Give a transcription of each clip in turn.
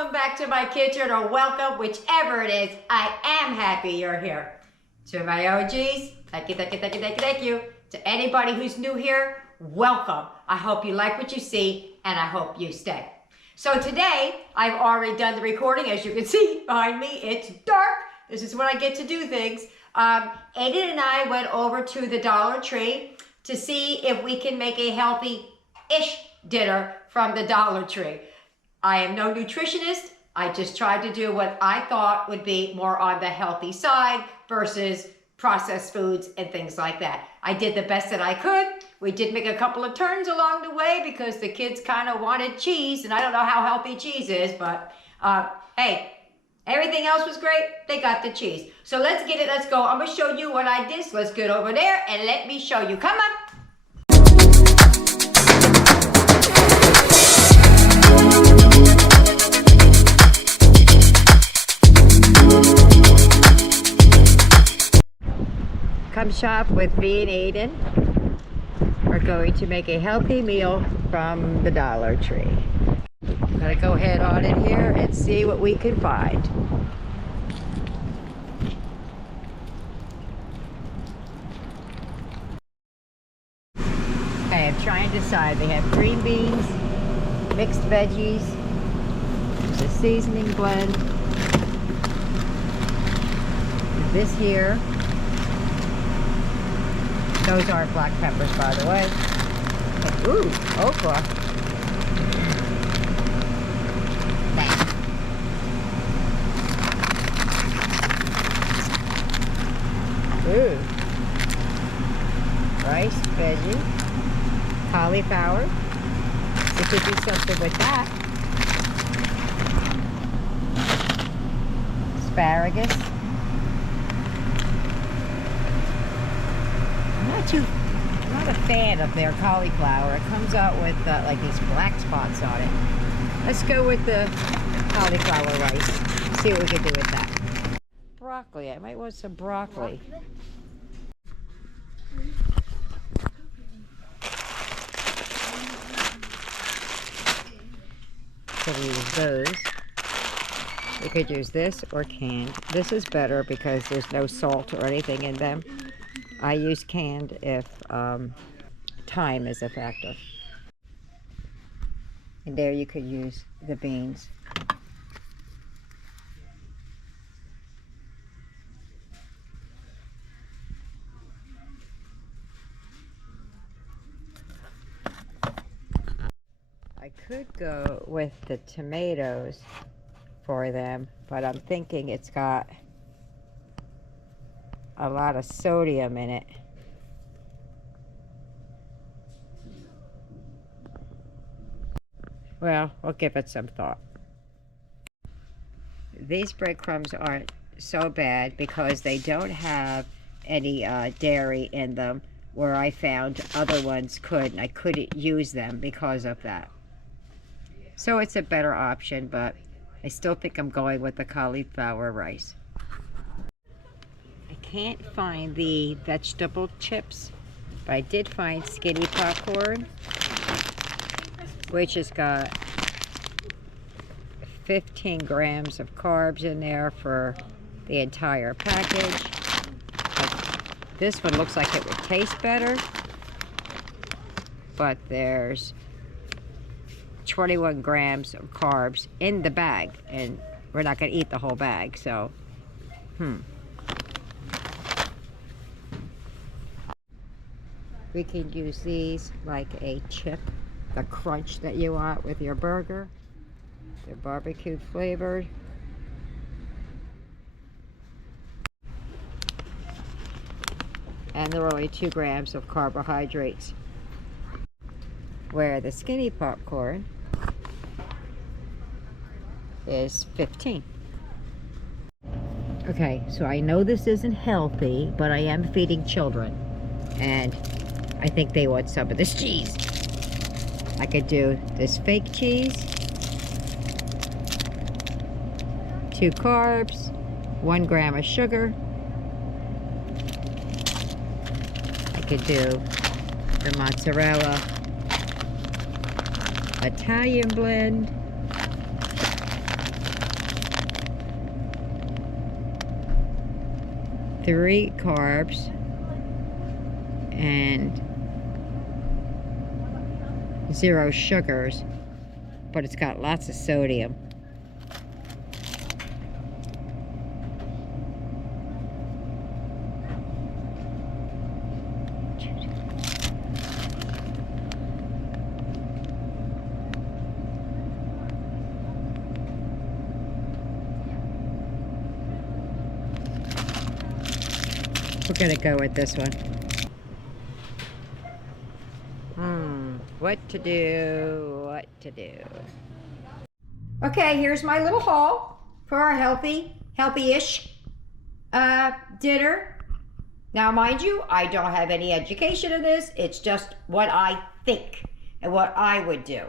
welcome back to my kitchen, or welcome, whichever it is. I am happy you're here. To my OGs, thank you. To anybody who's new here, welcome. I hope you like what you see, and I hope you stay. So today, I've already done the recording. As you can see behind me, it's dark. This is when I get to do things. Aiden and I went over to the Dollar Tree to see if we can make a healthy-ish dinner from the Dollar Tree. I am no nutritionist. I just tried to do what I thought would be more on the healthy side versus processed foods and things like that. I did the best that I could. We did make a couple of turns along the way because the kids kind of wanted cheese, and I don't know how healthy cheese is, but hey, everything else was great. They got the cheese. So let's get it. Let's go. I'm going to show you what I did. So let's get over there and let me show you. Come on. Come shop with me and Aiden. We're going to make a healthy meal from the Dollar Tree. Gotta go head on in here and see what we can find. Okay, I'm trying to decide. They have green beans, mixed veggies, there's a seasoning blend, this here. Those aren't black peppers, by the way. Ooh, okra. Thanks. Ooh. Rice, veggie, cauliflower. We could do something with that. Asparagus. I'm not a fan of their cauliflower. It comes out with like these black spots on it. Let's go with the cauliflower rice. See what we can do with that. Broccoli. I might want some broccoli. So we use those. We could use this or canned. This is better because there's no salt or anything in them. I use canned if time is a factor. And there you could use the beans. I could go with the tomatoes for them, but I'm thinking it's got a lot of sodium in it. Well, we'll give it some thought. These breadcrumbs aren't so bad because they don't have any dairy in them, where I found other ones could, and I couldn't use them because of that. So it's a better option, but I still think I'm going with the cauliflower rice. Can't find the vegetable chips, but I did find skinny popcorn, which has got 15 grams of carbs in there for the entire package. This one looks like it would taste better, but there's 21 grams of carbs in the bag, and we're not going to eat the whole bag, so we can use these like a chip, the crunch that you want with your burger. They're barbecue flavored. And they're only 2 grams of carbohydrates. Where the skinny popcorn is 15. Okay, so I know this isn't healthy, but I am feeding children. And I think they want some of this cheese. I could do this fake cheese, 2 carbs, 1 gram of sugar. I could do the mozzarella Italian blend, 3 carbs and 0 sugars, but it's got lots of sodium. We're gonna go with this one. What to do, what to do. Okay, here's my little haul for our healthy-ish dinner. Now, mind you, I don't have any education in this. It's just what I think and what I would do.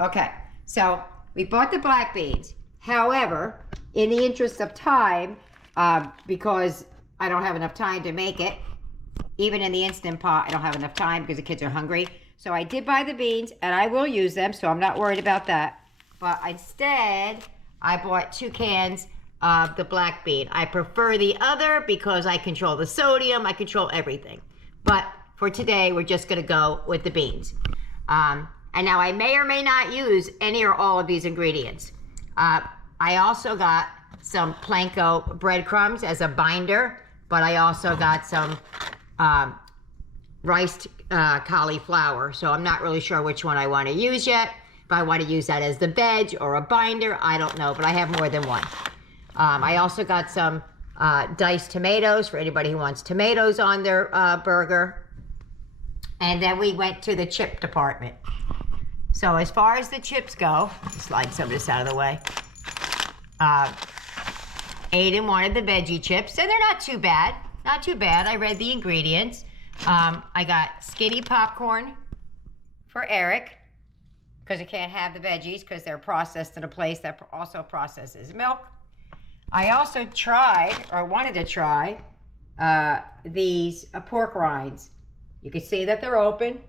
Okay, so we bought the black beans. However, in the interest of time, because I don't have enough time to make it, even in the Instant Pot, I don't have enough time because the kids are hungry. So I did buy the beans, and I will use them, so I'm not worried about that. But instead, I bought 2 cans of the black bean. I prefer the other because I control the sodium, I control everything. But for today, we're just gonna go with the beans. And now I may or may not use any or all of these ingredients. I also got some PANKO breadcrumbs as a binder, but I also got some riced cauliflower, so I'm not really sure which one I want to use yet. If I want to use that as the veg or a binder, I don't know, but I have more than one. I also got some diced tomatoes for anybody who wants tomatoes on their burger. And then we went to the chip department. So as far as the chips go, slide some of this out of the way. Aiden wanted the veggie chips, and they're not too bad. Not too bad. I read the ingredients. I got skinny popcorn for Eric, because he can't have the veggies because they're processed in a place that also processes milk. I also tried, or wanted to try, these pork rinds. You can see that they're open.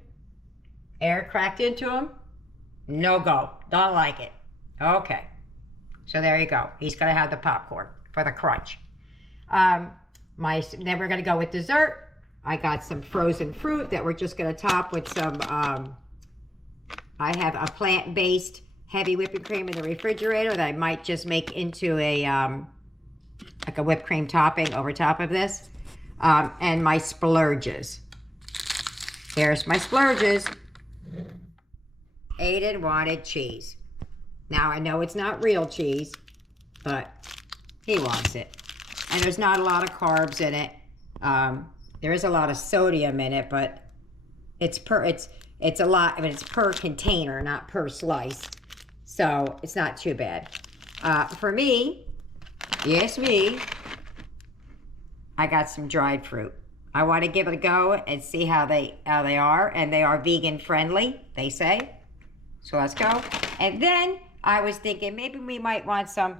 Eric cracked into them. No go. Don't like it. Okay. So there you go. He's going to have the popcorn for the crunch. Then we're going to go with dessert. I got some frozen fruit that we're just going to top with some, I have a plant-based heavy whipping cream in the refrigerator that I might just make into a, like a whipped cream topping over top of this. And my splurges. Here's my splurges. Aiden wanted cheese. Now, I know it's not real cheese, but he wants it. And there's not a lot of carbs in it. There is a lot of sodium in it, but it's a lot, I mean, it's per container, not per slice. So it's not too bad. For me, yes me, I got some dried fruit. I want to give it a go and see how they are, and they are vegan friendly, they say. So let's go. And then I was thinking maybe we might want some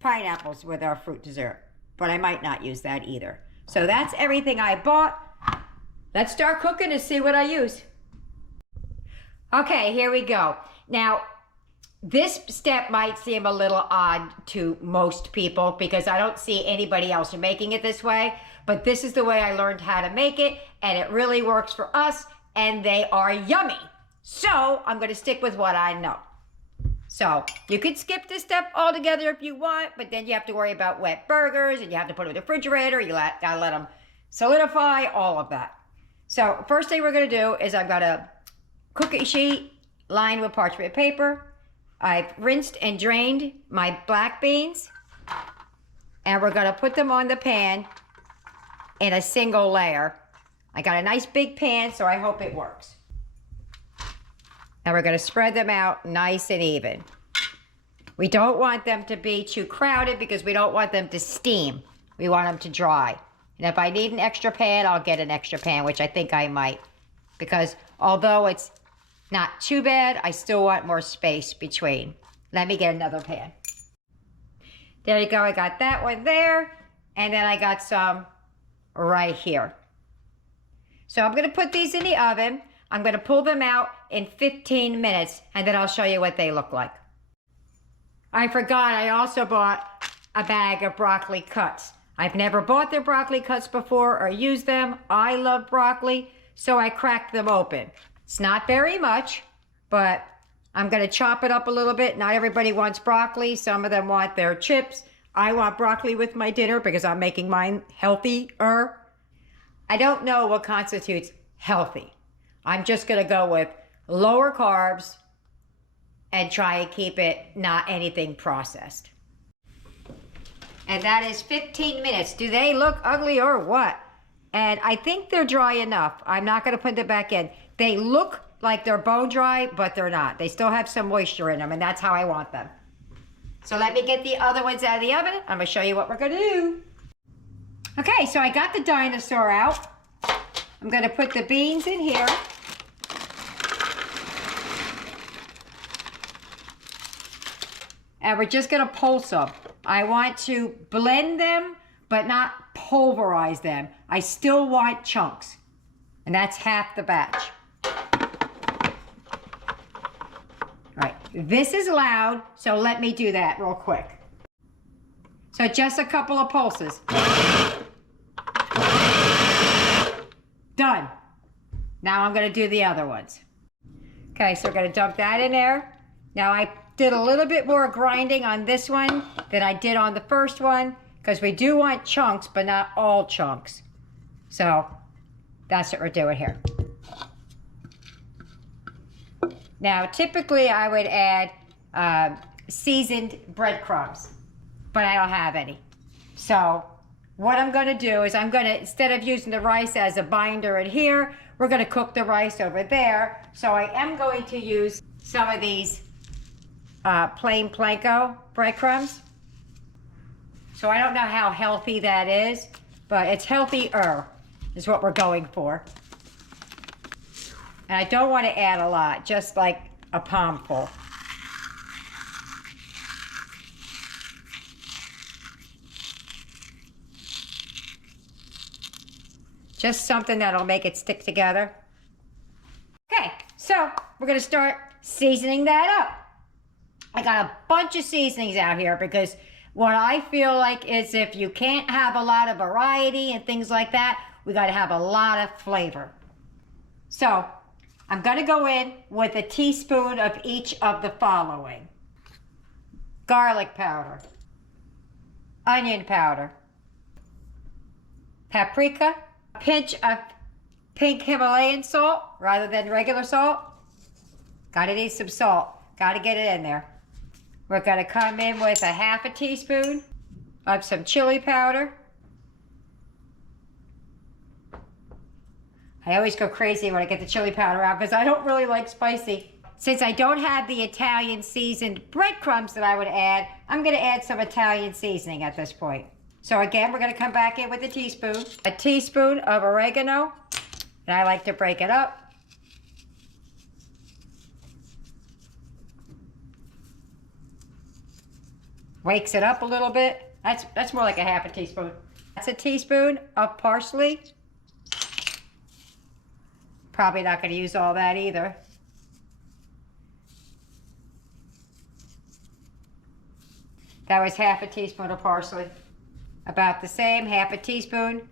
pineapples with our fruit dessert, but I might not use that either. So that's everything I bought. Let's start cooking and see what I use. Okay, here we go. Now, this step might seem a little odd to most people because I don't see anybody else making it this way, but this is the way I learned how to make it, and it really works for us, and they are yummy. So I'm gonna stick with what I know. So you could skip this step altogether if you want, but then you have to worry about wet burgers, and you have to put them in the refrigerator, gotta let them solidify, all of that. So first thing we're gonna do is I've got a cookie sheet lined with parchment paper. I've rinsed and drained my black beans, and we're gonna put them on the pan in a single layer. I got a nice big pan, so I hope it works. And we're gonna spread them out nice and even. We don't want them to be too crowded because we don't want them to steam. We want them to dry. And if I need an extra pan, I'll get an extra pan, which I think I might. Because although it's not too bad, I still want more space between. Let me get another pan. There you go, I got that one there. And then I got some right here. So I'm gonna put these in the oven. I'm gonna pull them out in 15 minutes, and then I'll show you what they look like. I forgot, I also bought a bag of broccoli cuts. I've never bought their broccoli cuts before or used them. I love broccoli, so I cracked them open. It's not very much, but I'm gonna chop it up a little bit. Not everybody wants broccoli. Some of them want their chips. I want broccoli with my dinner because I'm making mine healthier. I don't know what constitutes healthy. I'm just gonna go with lower carbs and try and keep it not anything processed. And that is 15 minutes. Do they look ugly or what? And I think they're dry enough. I'm not gonna put them back in. They look like they're bone dry, but they're not. They still have some moisture in them, and that's how I want them. So let me get the other ones out of the oven. I'm gonna show you what we're gonna do. Okay, so I got the dinosaur out. I'm gonna put the beans in here. And we're just gonna pulse them. I want to blend them, but not pulverize them. I still want chunks. And that's half the batch. All right, this is loud, so let me do that real quick. So just a couple of pulses. Done. Now I'm gonna do the other ones. Okay, so we're gonna dump that in there. Now I did a little bit more grinding on this one than I did on the first one because we do want chunks, but not all chunks. So that's what we're doing here. Now, typically I would add seasoned breadcrumbs, but I don't have any. So what I'm gonna do is instead of using the rice as a binder in here, we're gonna cook the rice over there. So I am going to use some of these plain panko breadcrumbs. So I don't know how healthy that is, but it's healthier is what we're going for. And I don't want to add a lot, just like a palmful. Just something that'll make it stick together. Okay, so we're gonna start seasoning that up. I got a bunch of seasonings out here because what I feel like is if you can't have a lot of variety and things like that, we gotta have a lot of flavor. So I'm gonna go in with a teaspoon of each of the following. Garlic powder, onion powder, paprika, a pinch of pink Himalayan salt rather than regular salt. Gotta need some salt, gotta get it in there. We're gonna come in with a half a teaspoon of some chili powder. I always go crazy when I get the chili powder out because I don't really like spicy. Since I don't have the Italian seasoned breadcrumbs that I would add, I'm gonna add some Italian seasoning at this point. So again, we're gonna come back in with a teaspoon of oregano, and I like to break it up. Wakes it up a little bit. That's more like a half a teaspoon. That's a teaspoon of parsley. Probably not going to use all that either. That was half a teaspoon of parsley. About the same, half a teaspoon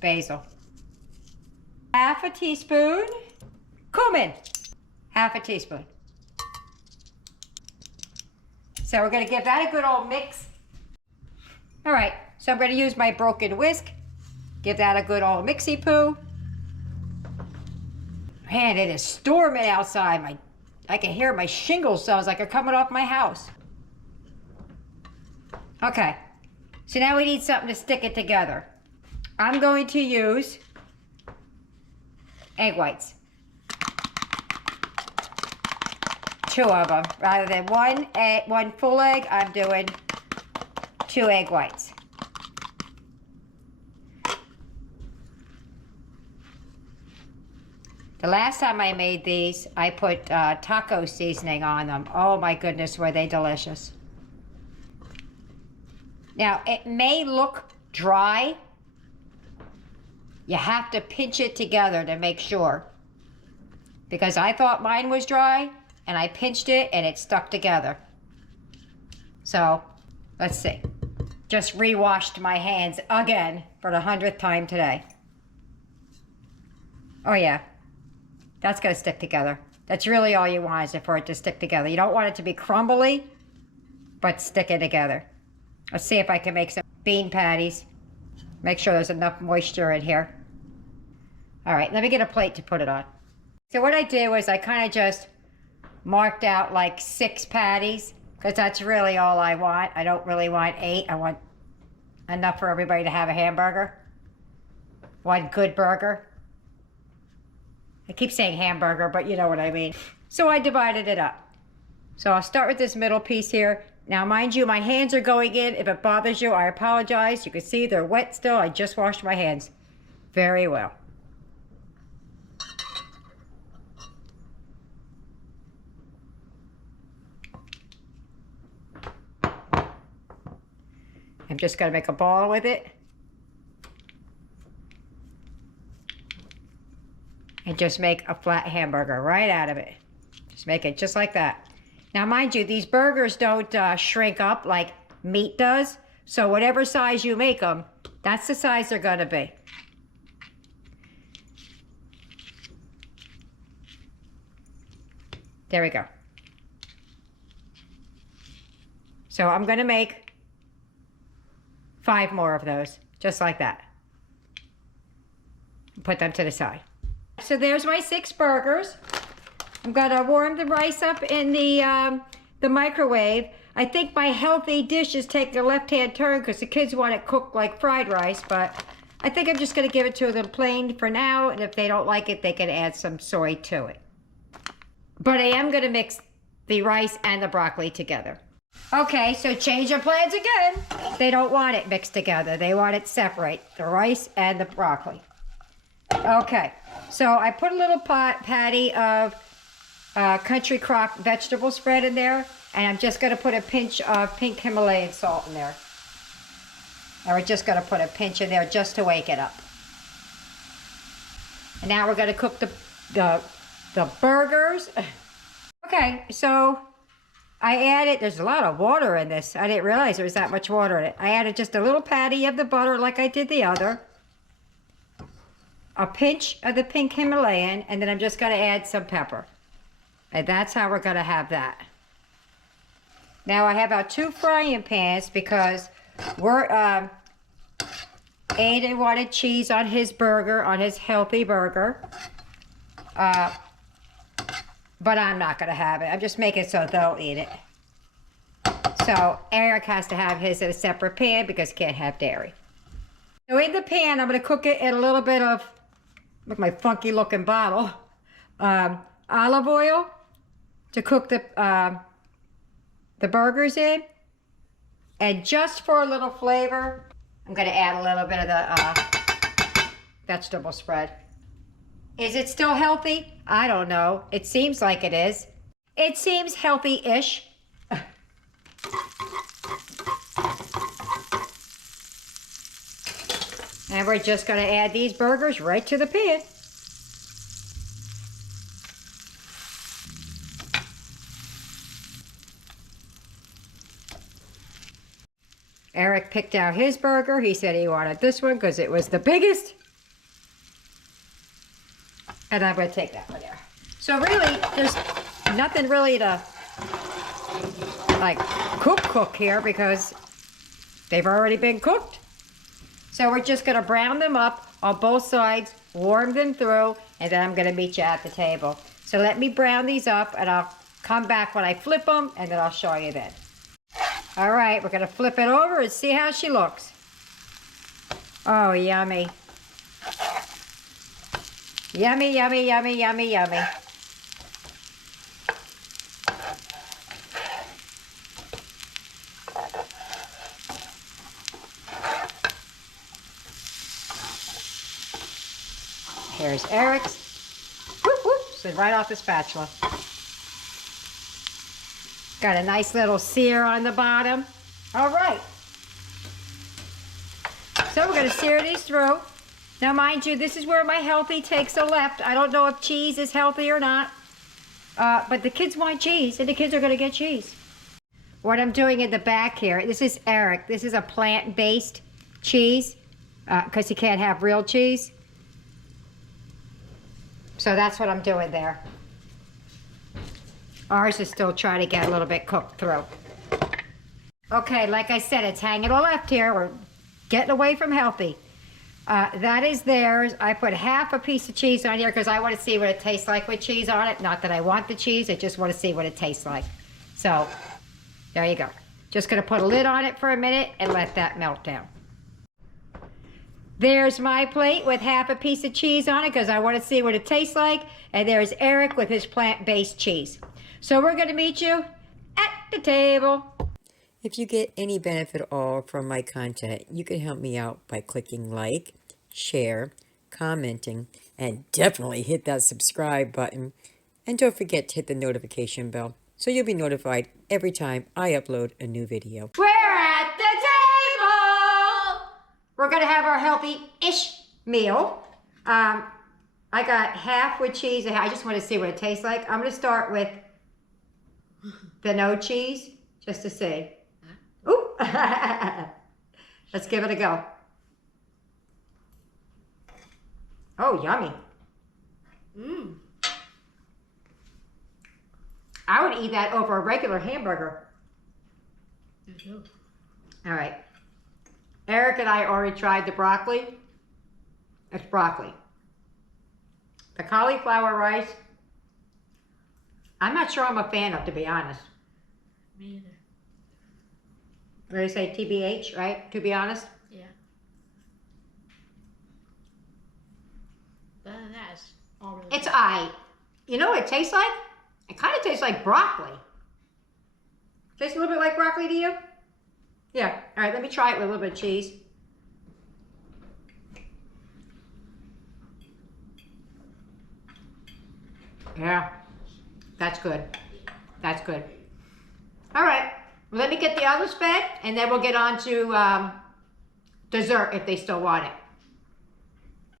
basil. Half a teaspoon cumin. Half a teaspoon. So we're gonna give that a good old mix. All right, so I'm gonna use my broken whisk. Give that a good old mixy-poo. Man, it is storming outside. I can hear my shingles sounds like they're coming off my house. Okay, so now we need something to stick it together. I'm going to use egg whites. 2 of them. Rather than one full egg, I'm doing 2 egg whites. The last time I made these, I put taco seasoning on them. Oh my goodness, were they delicious. Now, it may look dry. You have to pinch it together to make sure. Because I thought mine was dry, and I pinched it and it stuck together. So, let's see. just re-washed my hands again for the 100th time today. Oh yeah, that's gonna stick together. That's really all you want, is for it to stick together. You don't want it to be crumbly, but stick it together. Let's see if I can make some bean patties. Make sure there's enough moisture in here. All right, let me get a plate to put it on. So what I did was I kind of just marked out like 6 patties, because that's really all I want. I don't really want 8. I want enough for everybody to have a hamburger. One good burger. I keep saying hamburger, but you know what I mean. So I divided it up. So I'll start with this middle piece here. Now, mind you, my hands are going in. If it bothers you, I apologize. You can see they're wet still. I just washed my hands very well. I'm just going to make a ball with it. And just make a flat hamburger right out of it. Just make it just like that. Now, mind you, these burgers don't shrink up like meat does. So whatever size you make them, that's the size they're going to be. There we go. So I'm going to make 5 more of those, just like that. Put them to the side. So there's my 6 burgers. I'm gonna warm the rice up in the microwave. I think my healthy dish is taking a left-hand turn because the kids want it cooked like fried rice, but I think I'm just gonna give it to them plain for now, and if they don't like it, they can add some soy to it. But I am gonna mix the rice and the broccoli together. Okay, so change of plans again. They don't want it mixed together. They want it separate, the rice and the broccoli. Okay, so I put a little patty of country crock vegetable spread in there, and I'm just going to put a pinch of pink Himalayan salt in there. And we're just going to put a pinch in there just to wake it up. And now we're going to cook the burgers. Okay, so I added, there's a lot of water in this. I didn't realize there was that much water in it. I added just a little patty of the butter like I did the other. A pinch of the pink Himalayan, and then I'm just going to add some pepper. And that's how we're going to have that. Now I have our 2 frying pans because we're, Aiden wanted cheese on his burger, on his healthy burger. But I'm not going to have it. I'm just making it so they'll eat it. So Eric has to have his in a separate pan because he can't have dairy. So in the pan, I'm going to cook it in a little bit of, with my funky looking bottle, olive oil to cook the burgers in. And just for a little flavor, I'm going to add a little bit of the vegetable spread. Is it still healthy? I don't know. It seems like it is. It seems healthy-ish. And we're just going to add these burgers right to the pan. Eric picked out his burger. He said he wanted this one because it was the biggest. And I'm going to take that one there. So really, there's nothing really to like cook here because they've already been cooked. So we're just going to brown them up on both sides, warm them through, and then I'm going to meet you at the table. So let me brown these up, and I'll come back when I flip them, and then I'll show you then. All right, we're going to flip it over and see how she looks. Oh, yummy. Yummy, yummy, yummy, yummy, yummy. Here's Eric's. Whoop, whoop, slid right off the spatula. Got a nice little sear on the bottom. All right. So we're going to sear these through. Now, mind you, this is where my healthy takes a left. I don't know if cheese is healthy or not. But the kids want cheese, and the kids are going to get cheese. what I'm doing in the back here, this is Eric. This is a plant-based cheese because he can't have real cheese. So that's what I'm doing there. Ours is still trying to get a little bit cooked through. Okay, like I said, it's hanging to the left here. We're getting away from healthy. That is theirs. I put half a piece of cheese on here because I want to see what it tastes like with cheese on it. Not that I want the cheese, I just want to see what it tastes like. So, there you go. Just going to put a lid on it for a minute and let that melt down. There's my plate with half a piece of cheese on it because I want to see what it tastes like. And there's Eric with his plant-based cheese. So we're going to meet you at the table. If you get any benefit at all from my content, you can help me out by clicking like, share, commenting, and definitely hit that subscribe button. And don't forget to hit the notification bell so you'll be notified every time I upload a new video. We're at the table! We're gonna have our healthy-ish meal. I got half with cheese. I just want to see what it tastes like. I'm gonna start with the no cheese, just to see. Ooh! Let's give it a go. Oh, yummy. Mmm. I would eat that over a regular hamburger. All right. Eric and I already tried the broccoli. It's broccoli. The cauliflower rice, I'm not sure I'm a fan of, to be honest. Me either. What do you say, TBH, right? To be honest? Yeah. But that's all really It's good. You know what it tastes like? It kind of tastes like broccoli. Tastes a little bit like broccoli to you? Yeah. All right, let me try it with a little bit of cheese. Yeah, that's good. That's good. All right, well, let me get the others fed, and then we'll get on to dessert if they still want it.